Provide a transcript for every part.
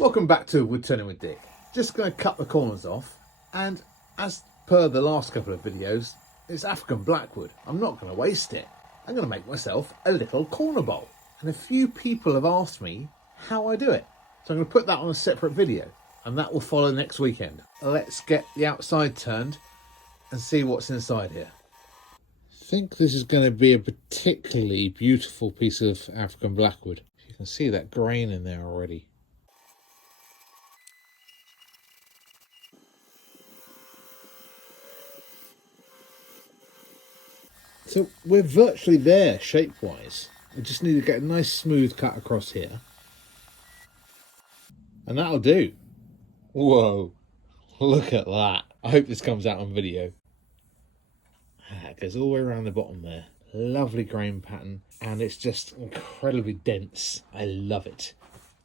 Welcome back to Woodturning with Dick. Just going to cut the corners off, and as per the last couple of videos, it's African Blackwood. I'm not going to waste it. I'm going to make myself a little corner bowl. And a few people have asked me how I do it. So I'm going to put that on a separate video, and that will follow next weekend. Let's get the outside turned and see what's inside here. I think this is going to be a particularly beautiful piece of African Blackwood. You can see that grain in there already. So we're virtually there shape-wise. I just need to get a nice smooth cut across here. And that'll do. Whoa, look at that. I hope this comes out on video. It goes all the way around the bottom there. Lovely grain pattern, and it's just incredibly dense. I love it.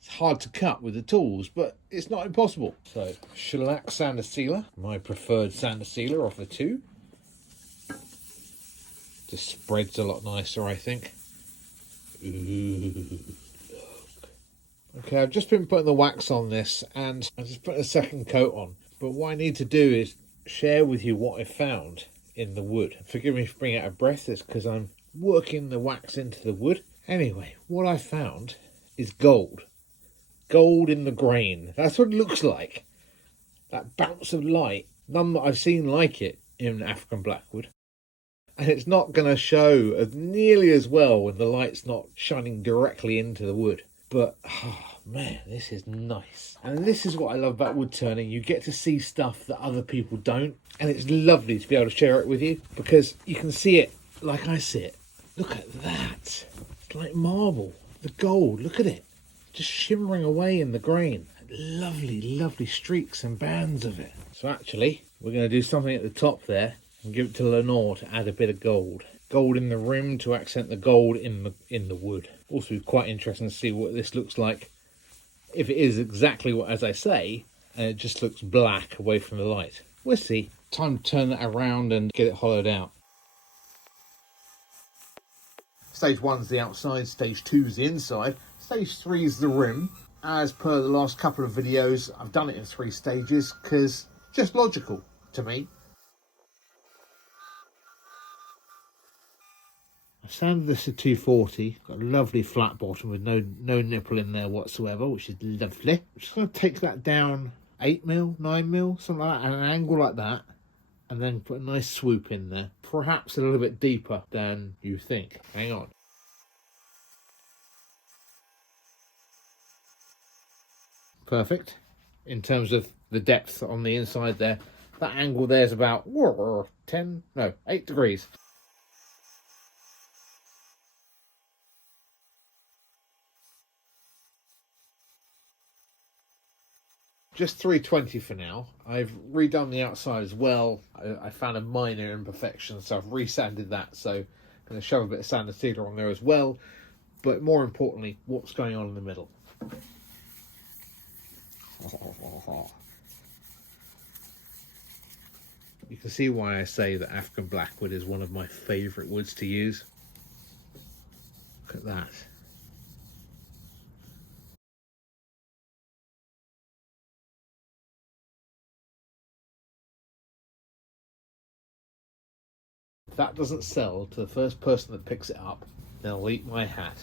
It's hard to cut with the tools, but it's not impossible. So, shellac sander sealer, my preferred sander sealer of the two. Just spreads a lot nicer, I think. Ooh, look. Okay, I've just been putting the wax on this, and I've just put a second coat on. But what I need to do is share with you what I found in the wood. Forgive me for being out of breath, it's because I'm working the wax into the wood. Anyway, what I found is gold. Gold in the grain. That's what it looks like. That bounce of light. None that I've seen like it in African Blackwood. And it's not going to show as nearly as well when the light's not shining directly into the wood. But, oh man, this is nice. And this is what I love about wood turning. You get to see stuff that other people don't. And it's lovely to be able to share it with you, because you can see it like I see it. Look at that. It's like marble. The gold, look at it. Just shimmering away in the grain. Lovely, lovely streaks and bands of it. So actually, we're going to do something at the top there and give it to Lenore to add a bit of gold. Gold in the rim to accent the gold in the wood. Also quite interesting to see what this looks like if it is exactly what as I say, and it just looks black away from the light. We'll see. Time to turn that around and get it hollowed out. Stage 1's the outside, stage 2's the inside, stage 3 is the rim. As per the last couple of videos, I've done it in 3 stages because just logical to me. I've sanded this to 240, got a lovely flat bottom with no nipple in there whatsoever, which is lovely. I'm just going to take that down 8mm, 9mm, something like that, at an angle like that, and then put a nice swoop in there. Perhaps a little bit deeper than you think. Hang on. Perfect. In terms of the depth on the inside there, that angle there is about 8 degrees. Just 320 for now. I've redone the outside as well. I found a minor imperfection, so I've resanded that. So I'm going to shove a bit of sander sealer on there as well. But more importantly, what's going on in the middle? You can see why I say that African Blackwood is one of my favourite woods to use. Look at that. If that doesn't sell to the first person that picks it up, they'll eat my hat.